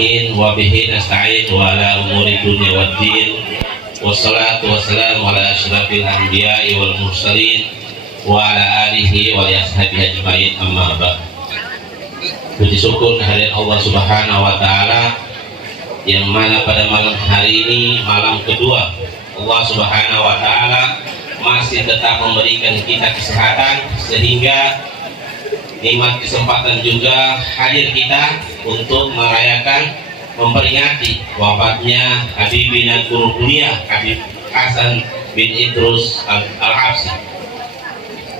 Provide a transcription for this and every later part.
alamin wa bihi nasta'in wa ala umuri dunya waddin wassalatu wassalamu ala asyrafil anbiya'i wal mursalin wa ala alihi wa ashabihi ajma'in amma ba'd. Puji syukur kehadirat Allah Subhanahu wa taala yang mana pada malam hari ini, malam kedua, Allah Subhanahu wa taala masih tetap memberikan kita kesehatan sehingga nikmat kesempatan juga hadir kita untuk merayakan memperingati wafatnya Habib bin Al-Qur'aniyah Habib Hasan bin Idrus Al-Habsyi.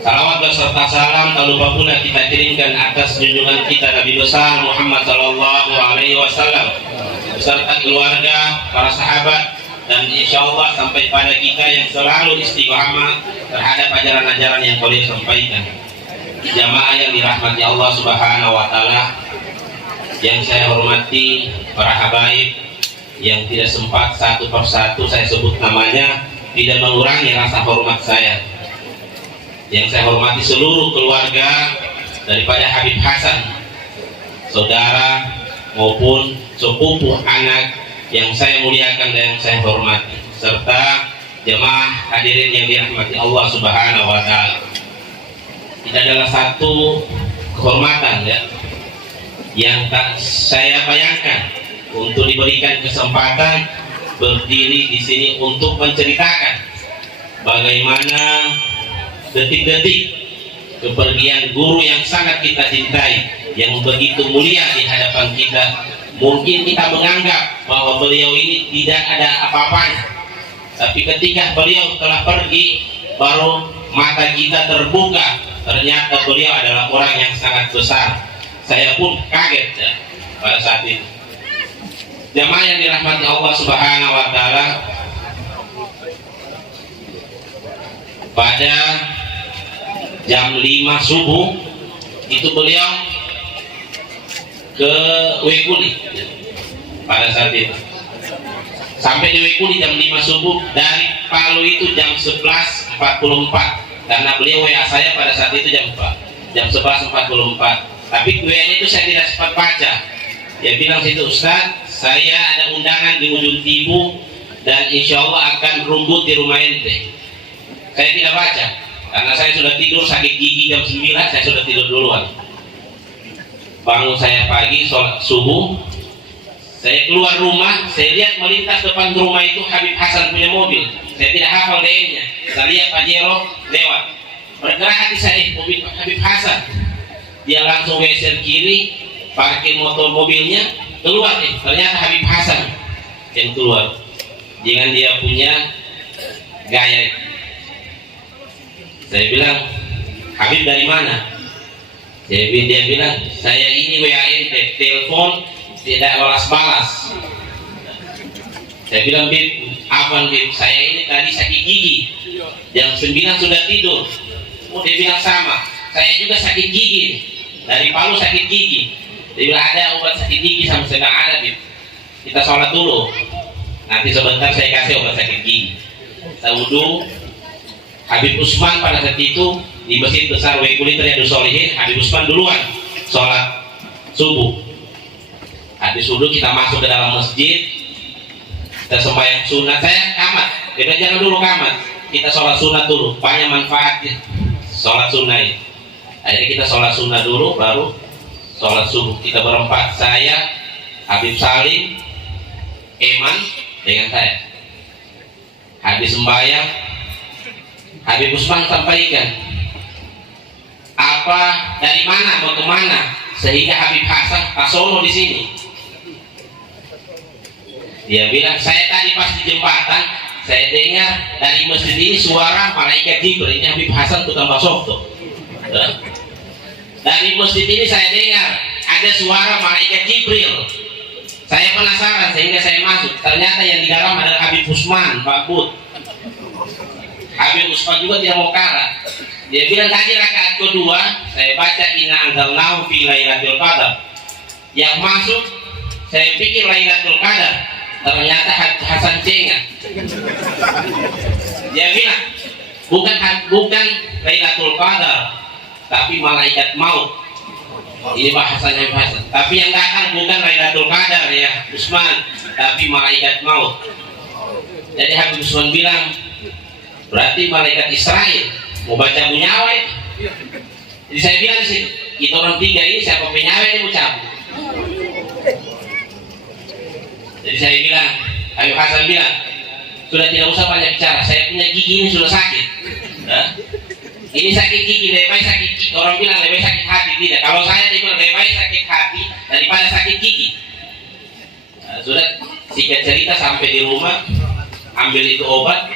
Salawat beserta salam tak lupa pula kita kirimkan atas junjungan kita Nabi besar Muhammad sallallahu alaihi wasallam beserta keluarga, para sahabat, dan insya Allah sampai pada kita yang selalu istiqamah terhadap ajaran-ajaran yang beliau sampaikan. Jamaah yang dirahmati Allah Subhanahu wa taala, yang saya hormati para habaib yang tidak sempat satu persatu saya sebut namanya, tidak mengurangi rasa hormat saya. Yang saya hormati seluruh keluarga daripada Habib Hasan, saudara maupun sepupu anak yang saya muliakan dan yang saya hormati, serta jemaah hadirin yang dirahmati Allah Subhanahu wa taala. Ini adalah satu kehormatan ya, yang tak saya bayangkan untuk diberikan kesempatan berdiri di sini untuk menceritakan bagaimana detik-detik kepergian guru yang sangat kita cintai, yang begitu mulia di hadapan kita. Mungkin kita menganggap bahwa beliau ini tidak ada apa-apanya, tapi ketika beliau telah pergi baru mata kita terbuka. Ternyata beliau adalah orang yang sangat besar. Saya pun kaget ya, pada saat itu. Jamaah yang dirahmati Allah Subhanahu wa taala, pada jam 5 subuh itu beliau ke Wekuli pada saat itu. Sampai di Wekuli jam 5 subuh, dari Palu itu jam 11.44. Karena beliau WA saya pada saat itu jam 11.44. Tapi WA-nya itu saya tidak sempat baca. Dia bilang situ, Ustaz, saya ada undangan di ujung Tibu dan insya Allah akan rumbut di rumah ente. Saya tidak baca karena saya sudah tidur sakit gigi jam 9, saya sudah tidur duluan. Bangun saya pagi sholat subuh, saya keluar rumah, saya lihat melintas depan rumah itu Habib Hasan punya mobil. Saya tidak hafal DM-nya. Saya lihat Pajero lewat. Bergerak hati saya, mobil Habib Hasan. Dia langsung geser kiri, parkir motor mobilnya, keluar nih. Ternyata Habib Hasan yang keluar. Dengan dia punya gaya. Saya bilang, Habib dari mana? Dia bilang, saya ini WA-in, telepon tidak balas-balas. Saya bilang, Bib, apa Bib? Saya ini tadi sakit gigi, jam 9 sudah tidur. Oh, dia bilang sama, saya juga sakit gigi, dari Palu sakit gigi. Dia bilang ada obat sakit gigi sama sedang ada Bib. Kita sholat dulu, nanti sebentar saya kasih obat sakit gigi. Kita wudhu. Habib Usman pada saat itu di Masjid Besar Wekuli Riyadhus Shalihin, Habib Usman duluan sholat subuh. Habis wudhu kita masuk ke dalam masjid, kita sembahyang sunat. Saya kamat, kita jangan dulu kamat, kita sholat sunat dulu, banyak manfaatnya sholat sunat ini. Akhirnya kita sholat sunat dulu, baru sholat subuh. Kita berempat, saya, Habib Salim, Eman dengan saya. Habis sembahyang, Habib Usman sampaikan, apa dari mana mau kemana sehingga Habib Hasan Pasono di sini? Dia bilang, saya tadi pas di jembatan, saya dengar dari masjid ini suara malaikat Jibril. Ini Habib Hasan tukang bakso. Dari masjid ini saya dengar ada suara malaikat Jibril. Saya penasaran sehingga saya masuk. Ternyata yang di dalam adalah Habib Usman, Pak Bud. Habib Usman juga tidak mau kalah. Dia bilang tadi rakaat kedua saya baca inna anzalnahu fi lailatul qadar. Yang masuk saya pikir Lailatul Qadar, ternyata Hasan Cengat. Dia bilang bukan Lailatul Qadar, tapi malaikat maut. Ini bahasanya Habib Hasan. Tapi yang datang bukan Lailatul Qadar ya Usman, tapi malaikat maut. Jadi Habib Usman bilang, berarti malaikat Israel mau baca bunyawa itu. Jadi saya bilang sih, kita orang tiga ini siapa penyawa ini mau cabut. Jadi saya bilang, Habib Hasan bilang, sudah tidak usah banyak bicara, saya punya gigi ini sudah sakit. Nah, ini sakit gigi, lebih baik sakit gigi. Orang bilang lebih baik sakit hati, tidak. Kalau saya bilang lebih baik sakit hati daripada sakit gigi. Nah, sudah singkat cerita sampai di rumah, ambil itu obat,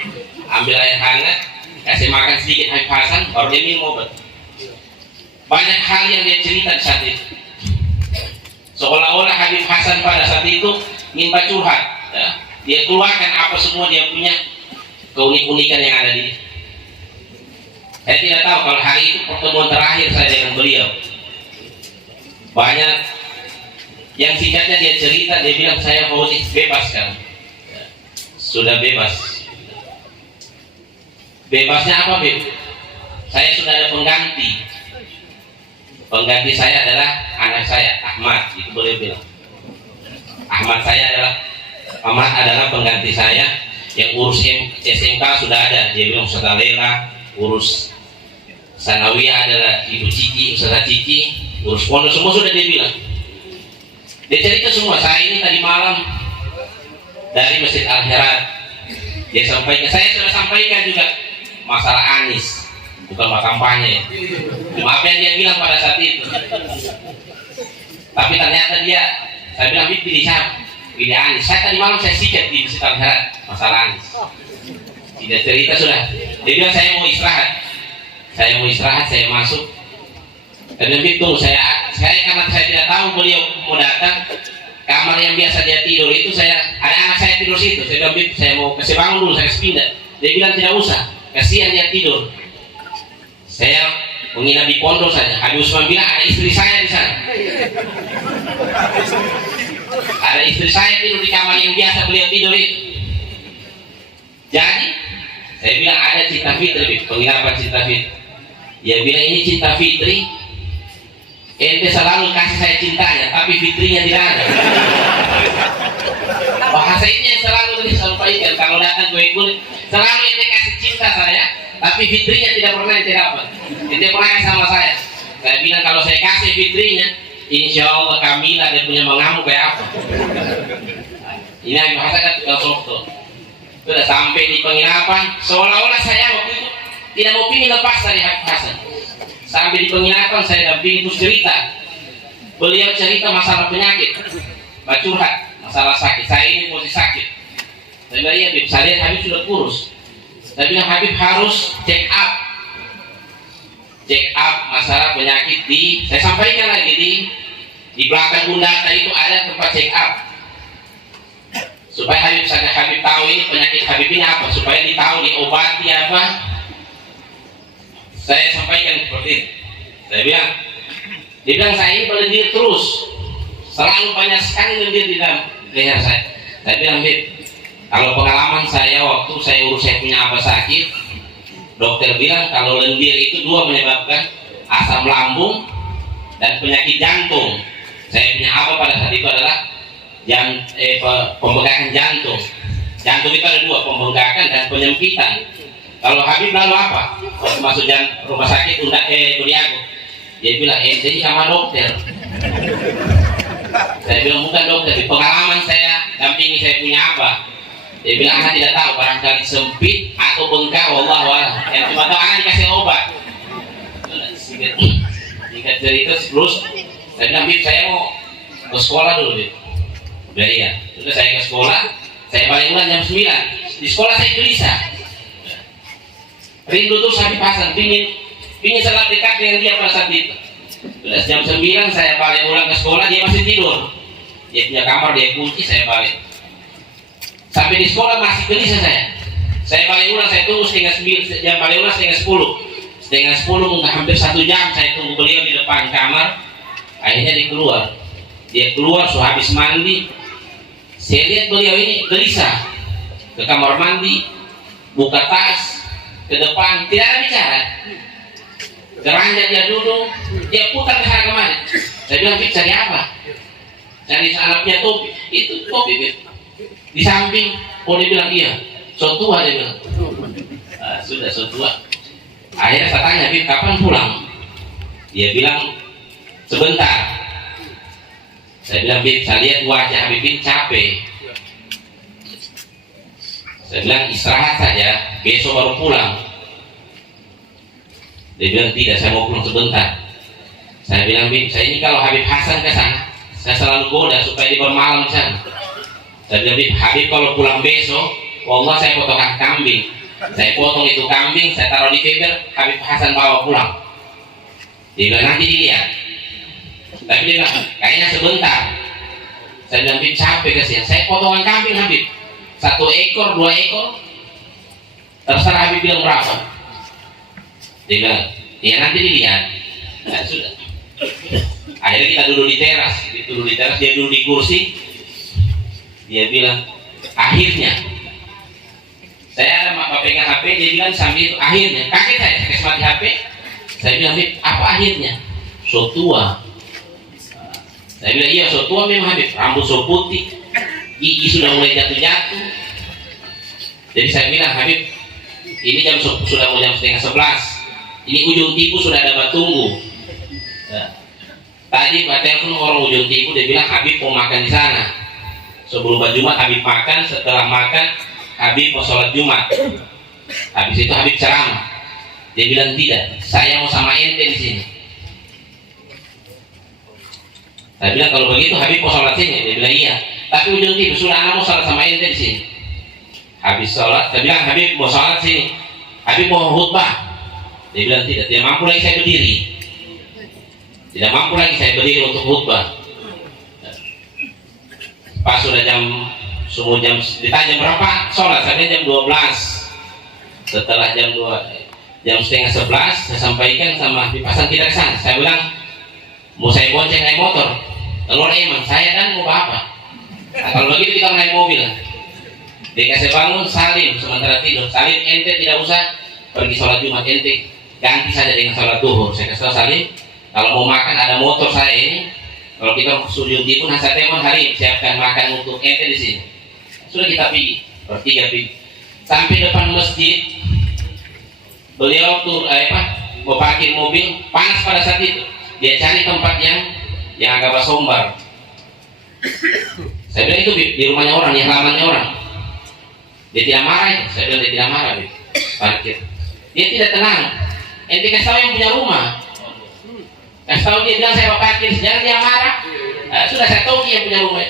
ambil air hangat, kasih makan sedikit Habib Hasan, baru dia minum obat. Banyak hal yang dia cerita di saat itu. Seolah-olah Habib Hasan pada saat itu minta curhat. Ya. Dia keluarkan apa semua dia punya keunik-unikan yang ada di. Saya tidak tahu kalau hari itu pertemuan terakhir saya dengan beliau. Banyak yang singkatnya dia cerita, dia bilang saya mau bebas kan. Ya. Sudah bebas. Bebasnya apa, Beb? Saya sudah ada pengganti. Pengganti saya adalah anak saya, Ahmad. Itu boleh bilang. Ahmad adalah pengganti saya yang urus SMK sudah ada. Dia bilang Ustaz Lela, urus Sanawiyah adalah Ibu Cici, Ustaz Cici, urus pondok semua sudah dia bilang. Dia cerita semua. Saya ini tadi malam dari Masjid Al-Herat. Dia sampaikan, saya sudah sampaikan juga masalah Anies. Bukan kampanye, maaf yang dia bilang pada saat itu. Tapi ternyata saya bilang pilih siapa? Pilih Anies. Saya tadi malam saya sikat di Masjid Al-Herat masalah Anies. Tidak cerita sudah. Dia bilang saya mau istirahat, saya masuk. Dan begitu saya karena saya tidak tahu beliau mau datang, kamar yang biasa dia tidur itu ada anak saya tidur situ. Saya bilang saya mau kasih bangun dulu, saya pindah. Dia bilang tidak usah, kasihan dia tidur. Saya menginap di pondok saja. Habib Usman bilang ada istri saya di sana. Ada istri saya tidur di kamar yang biasa beliau tidur itu. Jadi saya bilang ada Cinta Fitri, penginapan Cinta Fitri. Dia bilang ini Cinta Fitri, ente selalu kasih saya cintanya, tapi fitrinya tidak ada. Bahasa ini yang selalu disampaikan kalau datang gue kulit, selalu ente kasih cinta saya, tapi fitrinya tidak pernah ente dapat. Ente pernah sama saya. Saya bilang kalau saya kasih fitrinya, insya Allah Kamila dia punya mengamuk kayak apa. Ini yang bahasa kan tukang sokto. Sudah sampai di penginapan, seolah-olah saya waktu itu tidak mau pingin lepas dari Habib Hasan. Sampai di penginapan saya dampingi terus cerita. Beliau cerita masalah penyakit, curhat masalah sakit. Saya ini posisi sakit. Saya bilang iya Habib, saya lihat Habib sudah kurus. Saya bilang Habib harus check up masalah penyakit saya sampaikan lagi di belakang Bundata itu ada tempat check up. Supaya Habib tahu ini penyakit Habib ini apa, supaya ditahu diobati apa. Saya sampaikan seperti itu. Dia bilang saya ini berlendir terus, selalu banyak sekali lendir di dalam leher saya. Saya bilang kalau pengalaman saya waktu saya urus saya punya apa sakit, dokter bilang kalau lendir itu dua menyebabkan asam lambung dan penyakit jantung. Saya punya apa pada saat itu adalah pembengkakan jantung. Jantung itu ada dua, pembengkakan dan penyempitan. Kalau Habib lalu apa? Waktu masuk rumah sakit Buriago, dia bilang ini sama dokter. Saya bilang bukan dokter, di pengalaman saya dampingi saya punya apa. Dia bilang anak tidak tahu, barangkali sempit atau bengkak, wallahu a'lam. Yang cuma tahu anak dikasih obat. Singkat cerita terus saya bilang saya mau ke sekolah dulu Biar iya. Sudah saya ke sekolah, saya balik ulang jam 9. Di sekolah saya gelisah. Rindu tuh Habib Hasan, pingin selalu dekat dengan dia pada saat itu. Sudah jam 9 saya balik ulang ke sekolah, dia masih tidur. Dia punya kamar, dia kunci, saya balik. Sampai di sekolah masih gelisah saya. Saya balik ulang, saya tunggu setengah 9, jam balik ulang setengah 10. Setengah 10 mungkin hampir 1 jam saya tunggu beliau di depan kamar. Akhirnya dia keluar. Dia keluar, so habis mandi. Saya lihat beliau ini gelisah. Ke kamar mandi, buka tas, ke depan, tidak ada bicara. Keranjang dia duduk, dia putar ke sana kemana. Saya bilang, Bib, cari apa? Cari anaknya topi. Itu topi, Bib. Di samping, oh dia bilang, iya. So tua, dia bilang. Sudah so tua. Akhirnya saya tanya, Bib, kapan pulang? Dia bilang, sebentar. Saya bilang, Bib, saya lihat wajah Habib bin capek. Saya bilang, istirahat saja, besok baru pulang. Dia bilang, tidak, saya mau pulang sebentar. Saya bilang, Bib, saya ini kalau Habib Hasan ke sana, saya selalu goda supaya dia bermalam di sana. Saya bilang, Bib, Habib kalau pulang besok, wallah saya potong kambing. Saya potong itu kambing, saya taruh di feber, Habib Hasan bawa pulang. Dia bilang, nanti dilihat. Tapi dia bilang, kayaknya sebentar. Saya bilang, Bib, capek kasihan. Saya potongan kambing, Habib. 1 ekor, 2 ekor. Terserah Habib bilang berapa. Dia bilang, ya nanti dilihat. Nah, sudah. Akhirnya kita duduk di teras. Dia duduk di kursi. Dia bilang, akhirnya. Saya pegang HP, dia bilang sambil itu, akhirnya. Kaget saya, kasih mati HP. Saya bilang, Habib, apa akhirnya? So tua. Saya bilang, iya so tua memang Habib. Rambut so putih, gigi sudah mulai jatuh-jatuh. Jadi saya bilang, Habib, ini sudah mau jam 10:30. Ini ujung tipu sudah ada batunggu. Tadi Pak telepon orang ujung tipu, dia bilang Habib mau makan di sana. Sebelum Jumat Habib makan, setelah makan Habib mau sholat Jumat. Habis itu Habib ceramah. Dia bilang tidak, saya mau sama ente di sini. Saya bilang kalau begitu Habib mau sholat sini. Dia bilang iya. Tapi ujung tipu sudah anak mau sholat sama ente di sini. Habis sholat, saya bilang Habib mau sholat sini. Habib mau khutbah. Dia bilang tidak mampu lagi saya berdiri. Tidak mampu lagi saya berdiri untuk khutbah. Pas sudah semua jam, ditanya berapa sholat, saya jam 12. Setelah jam 10:30, saya sampaikan sama Habib Hasan tidak kesana. Saya bilang, mau saya bonceng naik motor. Telur emang, saya kan mau apa? Nah, kalau begitu kita naik mobil. Dia kasih bangun, salim sementara tidur. Salim, ente tidak usah pergi sholat Jumat, ente ganti saja dengan sholat duhur. Saya kasih tahu salim, kalau mau makan ada motor saya ini. Kalau kita sujud di pun saya telepon hari siapkan makan untuk ente di sini. Sudah kita pergi bertiga pergi sampai depan masjid. Beliau tuh mau parkir mobil, panas pada saat itu. Dia cari tempat yang agak bersombar. Saya bilang itu di rumahnya orang, yang halamannya orang. Dia tidak marah itu. Saya bilang dia tidak marah, parkir. Dia tidak tenang. Ente kasih tahu yang punya rumah. Kasih tahu dia bilang saya mau parkir, jangan dia marah. Sudah saya tahu dia yang punya rumah.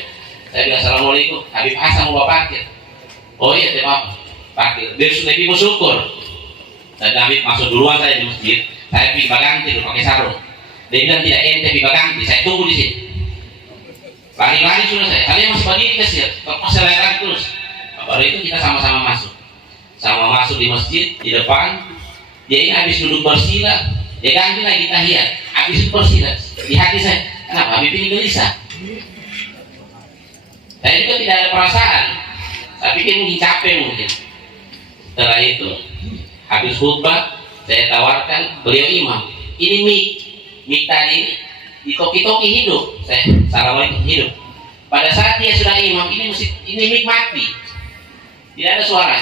Saya bilang assalamualaikum, Habib Hasan mau parkir. Oh iya, tidak apa, parkir. Dia sudah ibu syukur. Saya Habib masuk duluan saya di masjid. Saya pergi baganti dulu pakai sarung. Dia bilang tidak ente pergi baganti, saya tunggu di sini. Lari-lari sudah saya. Kalian masih berdiri kasih, kok saya lari terus. Baru itu kita sama-sama masuk. Sama masuk di masjid di depan. Dia ini habis duduk bersila, dia ganti lagi tahiyat. Habis itu bersila. Di hati saya, kenapa Habib ini gelisah? Saya juga tidak ada perasaan. Tapi dia mungkin capek mungkin. Setelah itu, habis khutbah, saya tawarkan beliau imam. Ini mik tadi ini ditoki-toki hidup. Saya assalamualaikum hidup. Pada saat dia sudah imam, ini mik mati. Tidak ada suara.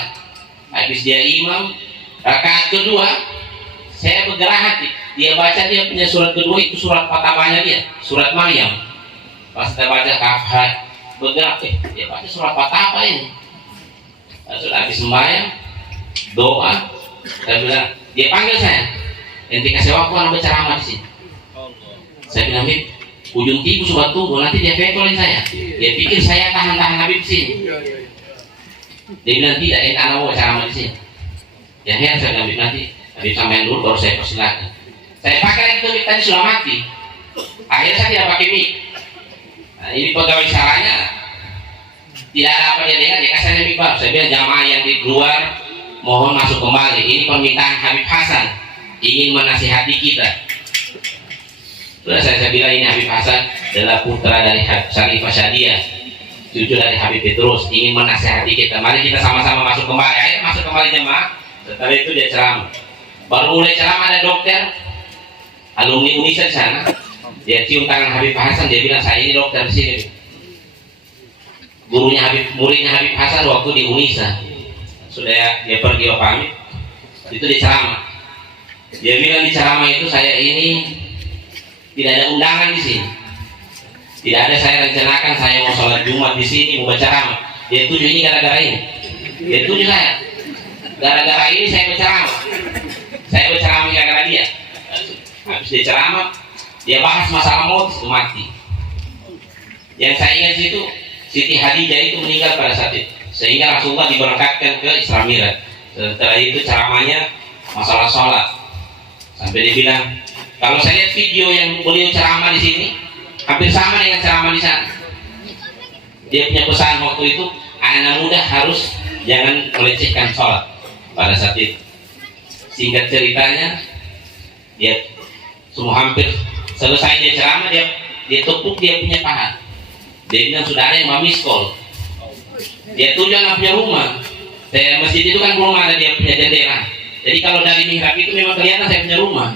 Habis dia imam, rakaat kedua, saya bergerah hati. Dia baca dia punya surat kedua itu surat pertamanya dia, surat Maryam. Pas kita baca kafat, bergerak, dia baca surat apa ini? Sudah habis sembahyang, doa, saya bilang, dia panggil saya, ente kasih waktu anak berceramah di sini. Saya bilang, Habib, ujung tipu sudah tunggu, nanti dia fekolin saya. Dia pikir saya tahan-tahan Habib di sini. Dia bilang tidak, ente anak mau berceramah di sini. Ya saya bilang, nanti Habib sampein dulu baru saya persilakan. Saya pakai lagi tuh tadi sudah mati. Akhirnya saya tidak pakai mic. Nah, ini pegawai salahnya tidak ada apa dia dengar, dia kasih mic baru. Saya bilang jamaah yang di luar mohon masuk kembali. Ini permintaan Habib Hasan ingin menasihati kita. Sudah saya bilang ini Habib Hasan adalah putra dari Syarifah Syadiah, cucu dari Habib Petrus, ingin menasihati kita. Mari kita sama-sama masuk kembali. Ayo masuk kembali jemaah. Setelah itu dia ceramah. Baru mulai ceramah ada dokter. alumni Unisa di sana. Dia cium tangan Habib Hasan, dia bilang saya ini dokter di sini. Muridnya Habib Hasan waktu di Unisa. Sudah dia pergi pamit, itu di ceramah. Dia bilang di ceramah itu saya ini tidak ada undangan di sini. Tidak ada saya rencanakan saya mau sholat Jumat di sini mau baca ceramah. Dia tuju ini gara-gara ini. Dia tuju saya. Gara-gara ini saya berceramah. Saya berceramah gara-gara dia. Habis dia ceramah, dia bahas masalah maut itu mati. Yang saya ingat itu Siti Hadijah itu meninggal pada saat itu, sehingga Rasulullah diberangkatkan ke Isra Mi'raj. Setelah itu ceramahnya masalah sholat. Sampai dia bilang, kalau saya lihat video yang beliau ceramah di sini, hampir sama dengan ceramah di sana. Dia punya pesan waktu itu, anak muda harus jangan melecehkan sholat pada saat itu. Singkat ceritanya, dia semua hampir selesai dia ceramah, dia tepuk dia punya paha. Dia bilang sudah ada yang mau miskol. Dia tuju anak punya rumah. Saya masjid itu kan belum ada dia punya jendela. Jadi kalau dari mihrab itu memang kelihatan saya punya rumah.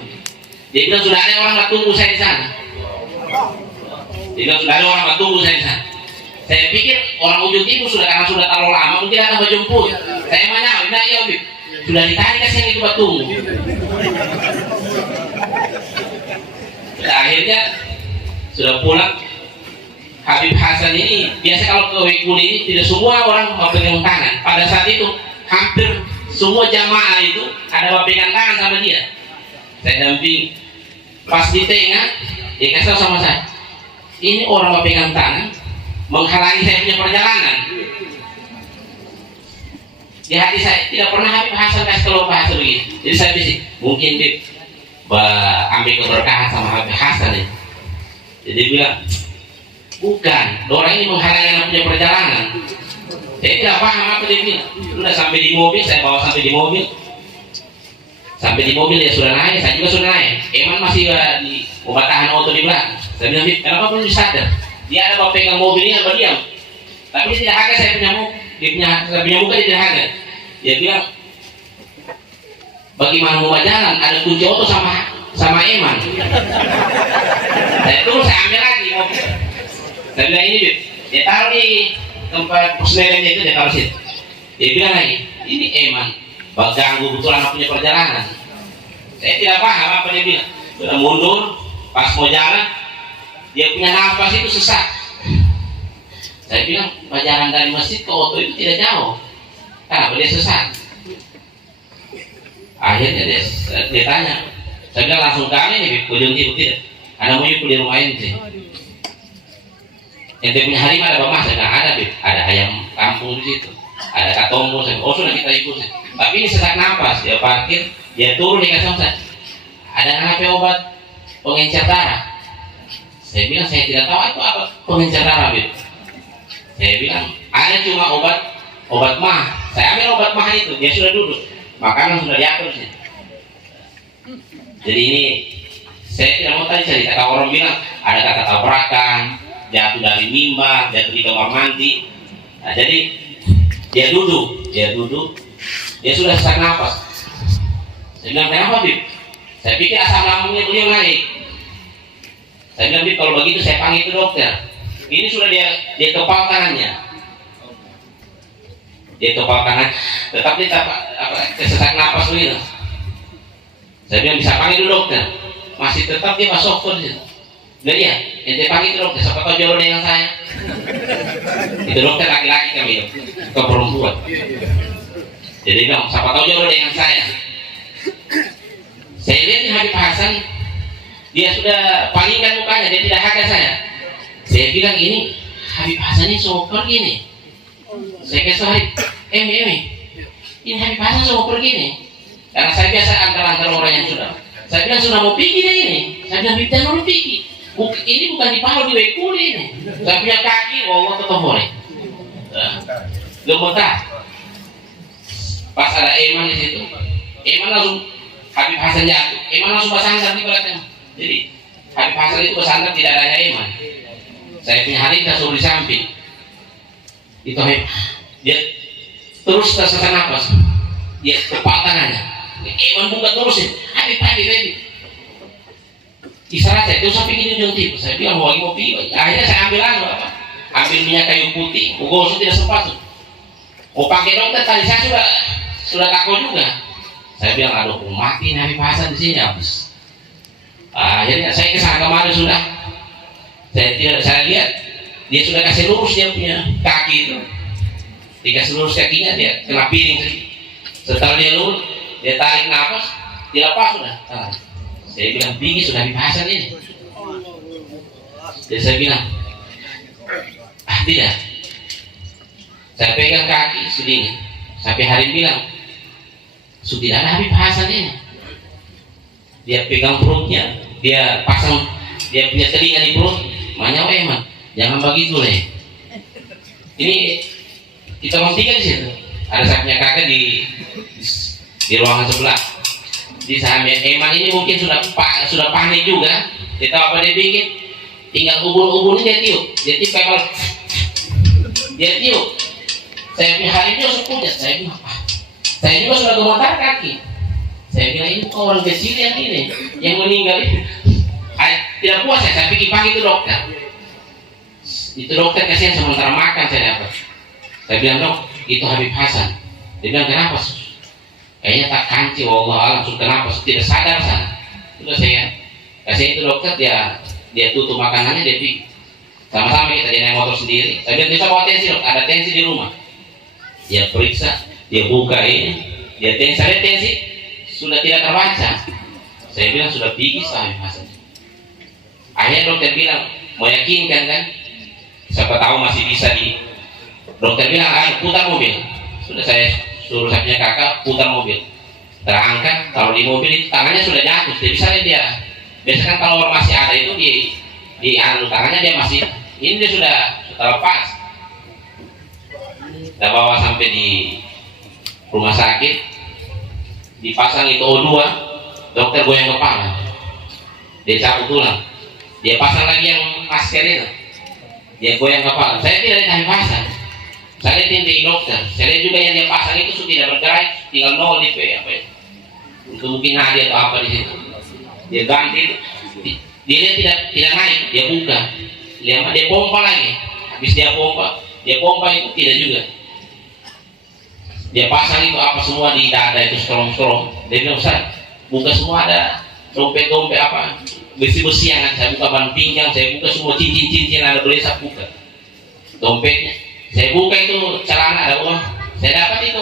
Dia bilang sudah ada orang yang tunggu saya di sana. Dia bilang sudah ada orang yang tunggu saya di sana. Saya pikir orang ujung timur sudah karena sudah terlalu lama mungkin ada mau jemput. Saya menanya, nah iya Bib, sudah ditarik ke sini itu tunggu. Akhirnya sudah pulang. Habib Hasan ini biasa kalau ke Wekuli ini tidak semua orang mau pegang tangan. Pada saat itu hampir semua jamaah itu ada pegang tangan sama dia. Saya damping pas di tengah dia kasih tahu sama saya, ini orang mau pegang tangan menghalangi saya punya perjalanan. Di hati saya tidak pernah Habib Hasan kasih tahu bahasa begitu. Jadi saya pikir mungkin Bib ambil keberkahan sama Habib Hasan ini. Jadi dia bilang bukan, orang ini menghalangi anak punya perjalanan. Saya tidak paham apa dia bilang. Sudah sampai di mobil, saya bawa sampai di mobil. Sampai di mobil dia sudah naik, saya juga sudah naik. Eman masih di pembatahan auto di belakang. Saya bilang, kenapa belum disadar? Dia ada bawa pegang mobilnya, berdiam. Tapi dia tidak harga saya punya muka. Saya punya muka dia tidak harga. Dia bilang, bagaimana mau jalan? Ada kunci auto sama Eman. Saya terus saya ambil lagi mobil. Saya bilang ini Bib, dia taruh di tempat persnelennya itu, dia taruh situ. Dia bilang lagi, ini Eman ganggu betul anak punya perjalanan. Saya tidak paham apa dia bilang. Sudah mundur, pas mau jalan, dia punya nafas itu sesak. Saya bilang, jalan dari masjid ke auto itu tidak jauh. Kenapa dia sesak? Akhirnya dia tanya. Saya bilang langsung kami nih, ujung ibu tidak. Anak mau ikut di rumah ente. Ente punya harimau ada apa? Saya bilang ada, Bib. Ada ayam kampung di situ. Ada katombo. Oh sudah kita ikut. Tapi ini sesak nafas. Dia parkir, dia turun di kasih saya. Ada apa obat pengencer darah? Saya bilang saya tidak tahu itu apa pengencer darah, Bib. Saya bilang ada cuma obat mah. Saya ambil obat mah itu. Dia sudah duduk. Makanan sudah diatur sih. Jadi ini saya tidak mau tadi cerita. Kalau orang bilang ada kata tabrakan, jatuh dari mimbar, jatuh di kamar mandi. Nah, jadi dia duduk, dia sudah sesak nafas. Saya bilang kenapa Bib? Saya pikir asam lambungnya beliau naik. Saya bilang Bib kalau begitu saya panggil ke dokter. Ini sudah dia kepal tangannya. Dia kepal tangan, tetap dia sesak nafas begitu. Saya bilang bisa panggil dulu dokter. Masih tetap dia masuk ke situ. Nah iya, ente panggil itu dokter. Siapa tahu jodoh dengan saya. Itu dokter laki-laki kami, ke perempuan. Jadi bilang, siapa tahu jodoh dengan saya. Saya lihat di Habib Hasan, dia sudah palingkan mukanya, dia tidak harga saya. Saya bilang ini Habib Hasan ini semua pergi nih. Saya kasih Habib, ini Habib Hasan semua pergi nih. Karena saya biasa antar orang yang sudah. Saya bilang sudah mau pergi deh ini. Saya bilang Habib jangan mau pergi. Ini bukan di Palu di Wekuli ini. Saya punya kaki, Allah tetap boleh. Gemetar. Pas ada Eman di situ, Eman langsung Habib Hasan jatuh. Eman langsung bersandar di belakang. Jadi Habib Hasan itu bersandar tidak adanya Eman. Saya punya hari kita suruh di samping. Itu Habib, dia terus tersesak nafas. Dia kepal tangannya. Eman buka terus ya. Habib. Istirahat saya, terus saya pikir ujung tipu. Saya bilang mau kopi. Akhirnya saya ambil apa? Ambil minyak kayu putih. Gosok tidak sempat tuh. Mau pakai dokter tadi saya sudah takut juga. Saya bilang aduh mati Habib Hasan di sini habis. Akhirnya saya kesana kemarin sudah. Saya lihat dia sudah kasih lurus dia punya kaki itu. Dikasih lurus kakinya dia kena piring sih. Setelah dia lurus, dia tarik nafas, dia lepas sudah. Saya bilang tinggi sudah Habib Hasan ini. Jadi saya bilang tidak. Saya pegang kaki sedingin. Sampai hari bilang sudah ada Habib Hasan ini. Dia pegang perutnya, dia pasang, dia punya telinga di perut. Makanya Eman, jangan begitu leh. Ini kita bertiga di situ. Ada saya punya kakak di ruangan sebelah. Di sana Eman ini mungkin sudah panik juga. Dia tahu apa dia bikin? Tinggal ubun-ubunnya dia tiup kayak dia tiup. Saya punya hari ini langsung pucat. Saya bilang saya juga sudah gemetar kaki. Saya bilang ini kok orang kecil yang ini yang meninggal itu. Tidak puas saya pikir pagi itu dokter. Itu dokter kasihan sementara makan saya dapat. Saya bilang dok, itu Habib Hasan. Dia bilang kenapa? Kayaknya tak kanci, wallah alam. Kenapa? Tidak sadar sana. Itu saya kasih itu dokter dia tutup makanannya dia pergi. Sama-sama kita dia naik motor sendiri. Saya bilang bisa bawa tensi dok, ada tensi di rumah. Dia periksa, dia buka ini, dia tensi. Saya tensi sudah tidak terbaca. Saya bilang sudah pergi Habib Hasan. Akhirnya dokter bilang mau yakinkan kan? Siapa tahu masih bisa dokter bilang ayo putar mobil. Sudah saya suruh saya punya kakak putar mobil. Terangkat kalau di mobil itu tangannya sudah jatuh. Jadi misalnya dia biasanya kan kalau orang masih ada itu di tangannya dia masih ini dia sudah lepas. Kita bawa sampai di rumah sakit, dipasang itu O2, dokter goyang kepala, dia cabut tulang, dia pasang lagi yang masker itu, dia goyang kepala. Saya tidak lihat Habib Hasan, saya lihat di dokter, saya lihat juga yang dia pasang itu sudah tidak bergerak, tinggal nol di apa ya, untuk mungkin hadiah atau apa di situ. Dia ganti, dia tidak naik, dia buka, dia pompa lagi, habis dia pompa itu tidak juga. Dia pasang itu apa semua di dada itu strong. Dia bilang Ustaz, buka semua ada dompet apa besi yang saya buka ban pinggang, saya buka semua cincin ada boleh saya buka dompetnya. Saya buka itu celana ada uang. Saya dapat itu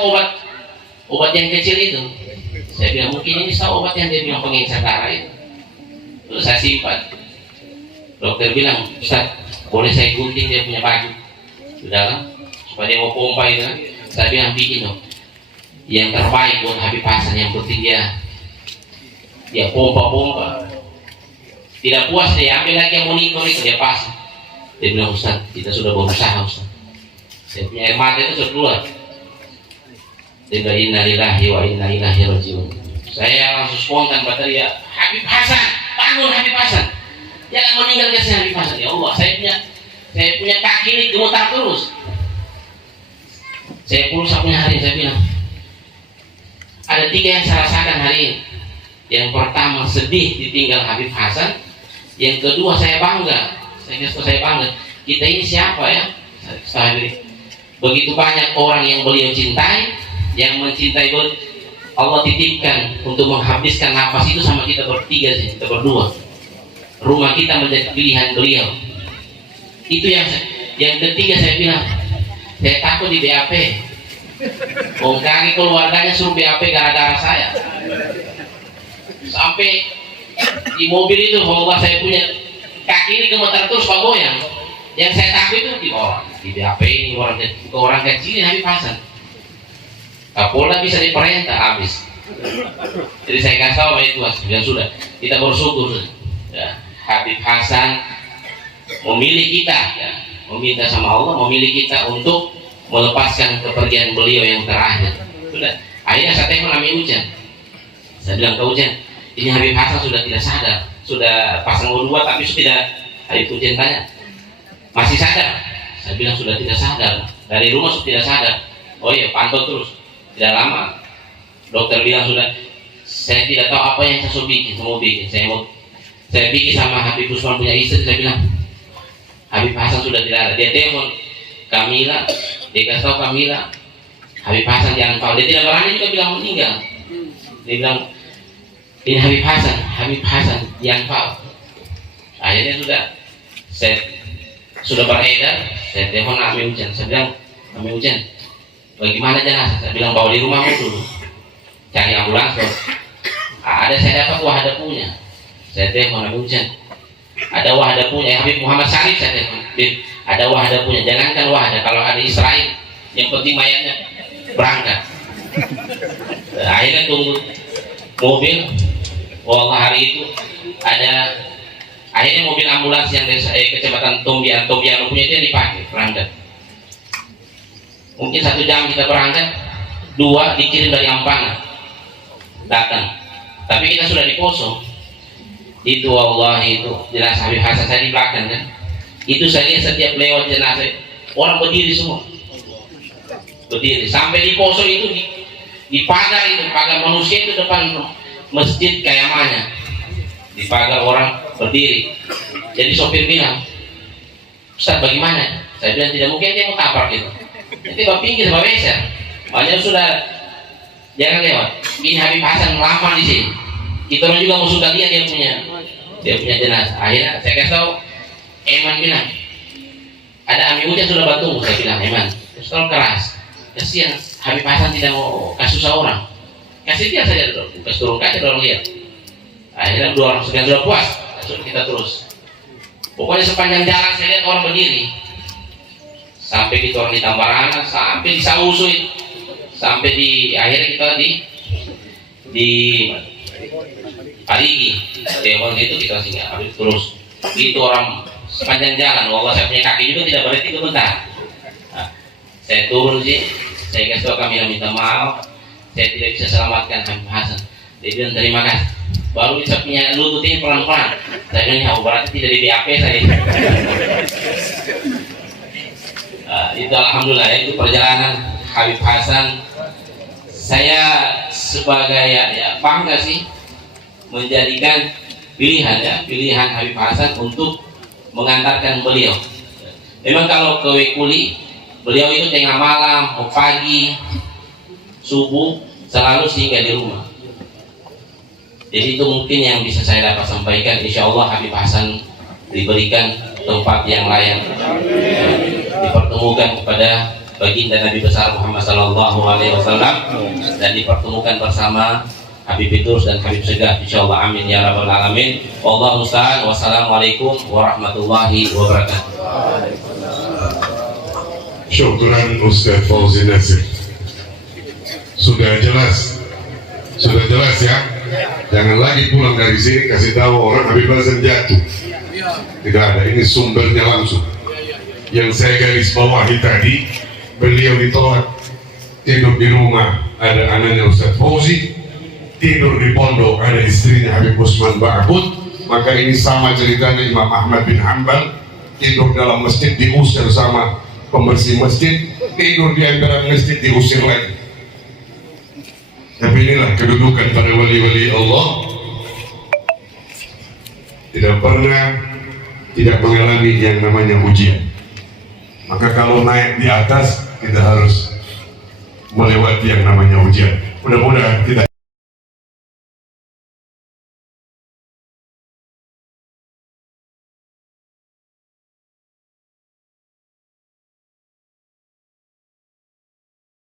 obat yang kecil itu. Saya bilang mungkin ini obat yang dia bilang pengencer darah itu. Terus saya simpan. Dokter bilang Ustaz, boleh saya gunting dia punya baju sudah kan? Supaya dia mau pompa itu kan? Saya bilang bikin dong yang terbaik buat Habib Hasan, yang penting dia pompa. Tidak puas dia ambil lagi yang monitor itu dia pasang. Dia bilang Ustaz, kita sudah berusaha Ustaz. Saya punya air mata itu sudah keluar. Dia bilang inna lillahi wa inna ilaihi rajiun. Saya langsung spontan berteriak, Habib Hasan, bangun Habib Hasan, jangan meninggal kasihan Habib Hasan. Ya Allah, saya punya kaki ini gemetar terus. Saya pulang punya hari saya bilang ada 3 yang saya rasakan hari ini. Yang pertama sedih ditinggal Habib Hasan. Yang kedua saya bangga. Saya bangga. Kita ini siapa ya? Begitu banyak orang yang beliau cintai, yang mencintai Allah titipkan untuk menghabiskan nafas itu sama kita bertiga sih, kita berdua. Rumah kita menjadi pilihan beliau. Itu yang ketiga saya bilang. Saya takut di BAP. Kaki keluarganya suruh BAP gara-gara saya. Sampai di mobil itu, Allah saya punya kaki ini gemetar terus pak goyang. Yang saya takut itu di BAP ini orang kecil ini Habib Hasan. Kapolda bisa diperintah habis. Jadi saya kasih tahu itu ya sudah kita bersyukur ya, Habib Hasan memilih kita ya. Meminta sama Allah, memilih kita untuk melepaskan kepergian beliau yang terakhir. Sudah, akhirnya saya telepon Ami Ujan. Saya bilang ke Ujan, ini Habib Hasan sudah tidak sadar, sudah pasang O2 tapi sudah. Habib Ujan tanya, masih sadar? Saya bilang sudah tidak sadar. Dari rumah sudah tidak sadar. Oh iya, pantau terus. Tidak lama, dokter bilang sudah. Saya tidak tahu apa yang saya mau bikin. Saya pikir sama Habib Usman punya istri, saya bilang Habib Hasan sudah tidak ada. Dia telepon Kamila, dia kasih tahu Kamila Habib Hasan jangan tahu. Dia tidak berani juga bilang meninggal. Dia bilang ini Habib Hasan jangan tahu. Akhirnya saya sudah beredar, saya telepon Ami Ujan, saya bilang Ami Ujan, bagaimana jenazah? Saya bilang bawa di rumahmu dulu, cari ambulans. Ada saya dapat wahada punya, saya telepon Ami Ujan, ada wahada punya Habib Muhammad Syarif, saya telepon, ada wahada punya, jangankan wahada, kalau ada Israel, yang penting mayatnya berangkat. Akhirnya tunggu mobil, wallah hari itu ada. Akhirnya mobil ambulans yang dari kecamatan Tombiano punya itu yang dipakai berangkat. Mungkin 1 jam kita berangkat, 2 dikirim dari Ampana datang. Tapi kita sudah di Poso. Itu Allah itu jenazah Habib Hasan, saya di belakang kan. Itu saya lihat setiap lewat jenazah orang berdiri semua. Berdiri sampai di Poso itu di pagar itu, pagar manusia itu depan masjid Kayamanya. Di pagar orang berdiri. Jadi sopir bilang, Ustaz bagaimana? Saya bilang tidak mungkin dia mau tabrak gitu. Nanti bawa pinggir, bawa beser. Makanya sudah jangan lewat. Ini Habib Hasan lama di sini. Kita orang juga mau sudah lihat dia punya jenazah. Akhirnya saya kasih tahu, Eman bilang, ada Ami Ujan sudah batu. Saya bilang Eman, terus tolong keras. Kasihan Habib Hasan tidak mau kasih susah orang. Kasih dia saja dulu, kasih turun kaca dorong lihat. Akhirnya 2 orang sudah puas, kita terus. Pokoknya sepanjang jalan saya lihat orang berdiri. Sampai kita orang di Tambarana, sampai di Sausuit, sampai di akhirnya kita di Parigi. Telepon itu kita singgah, habis terus. Itu orang sepanjang jalan. Wallah saya punya kaki juga tidak berhenti sebentar. Nah, saya turun sih, saya kasih tahu kami minta maaf, saya tidak bisa selamatkan Habib Hasan. Dia bilang terima kasih. Baru bisa punya lutut ini pelan-pelan. Saya bilang berarti tidak di BAP saya. Itu alhamdulillah itu perjalanan Habib Hasan. Saya sebagai ya bangga sih menjadikan pilihan Habib Hasan untuk mengantarkan beliau. Memang kalau ke Wekuli beliau itu tengah malam, mau pagi, subuh selalu singgah di rumah. Jadi itu mungkin yang bisa saya dapat sampaikan. Insya Allah Habib Hasan diberikan tempat yang layak, dipertemukan kepada baginda Nabi besar Muhammad SAW dan dipertemukan bersama Habib Idrus dan Habib Segaf. Insya Allah amin ya rabbal alamin. Wallahu musta'an. Wassalamualaikum warahmatullahi wabarakatuh. Syukran Ustaz Fauzi Nasir. Sudah jelas ya. Jangan lagi pulang dari sini kasih tahu orang Habib Hasan jatuh. Tidak ada, ini sumbernya langsung. Yang saya garis bawahi tadi, beliau ditolak tidur di rumah, ada anaknya Ustaz Fauzi, tidur di pondok ada istrinya Habib Usman Ba'abud. Maka ini sama ceritanya Imam Ahmad bin Hanbal, tidur dalam masjid diusir sama pembersih masjid, tidur di emperan masjid diusir lagi. Tapi inilah kedudukan para wali-wali Allah, tidak mengalami yang namanya ujian. Maka kalau naik di atas kita harus melewati yang namanya ujian. Mudah-mudahan kita